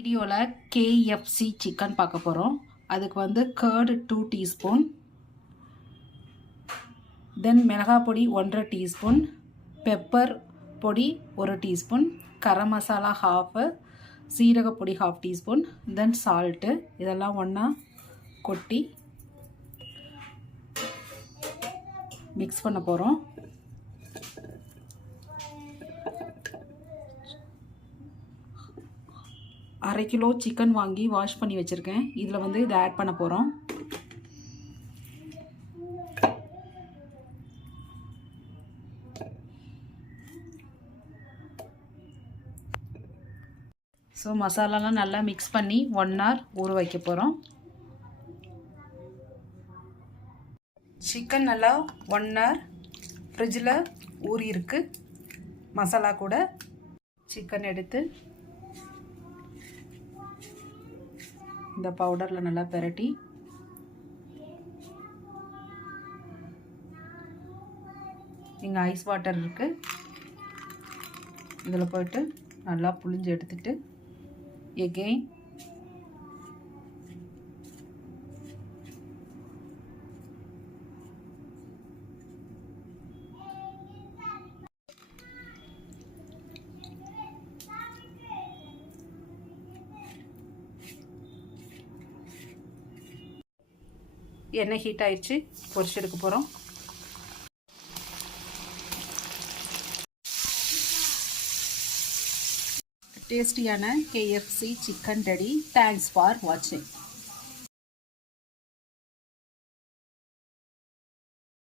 வீடியோவில் KFC chicken பார்க்க போகிறோம். அதுக்கு வந்து கர்டு 2 டீஸ்பூன், தென் மிளகாய் பொடி 1.5 டீஸ்பூன், பெப்பர் பொடி 1 teaspoon, garam masala half, சீரகப்பொடி 1/2 teaspoon, தென் சால்ட்டு. இதெல்லாம் ஒன்றா கொட்டி மிக்ஸ் பண்ண போகிறோம். அரை கிலோ சிக்கன் வாங்கி வாஷ் பண்ணி வச்சுருக்கேன். இதில் வந்து இதை ஆட் பண்ண போகிறோம். ஸோ மசாலாலாம் நல்லா மிக்ஸ் பண்ணி 1 hour ஊற வைக்க போகிறோம். சிக்கன் நல்லா 1 hour ஃப்ரிட்ஜில் ஊறி இருக்கு. மசாலா கூட சிக்கன் எடுத்து இந்த பவுடரில் நல்லா பெரட்டி இங்கே ஐஸ் வாட்டர் இருக்குது, இதில் போய்ட்டு நல்லா புழிஞ்சு எடுத்துட்டு எகெயின் எண்ணெய் ஹீட் ஆயிடுச்சு, பொரிச்சு எடுக்க போகிறோம். டேஸ்டியான KFC chicken ready. Thanks for வாட்சிங்.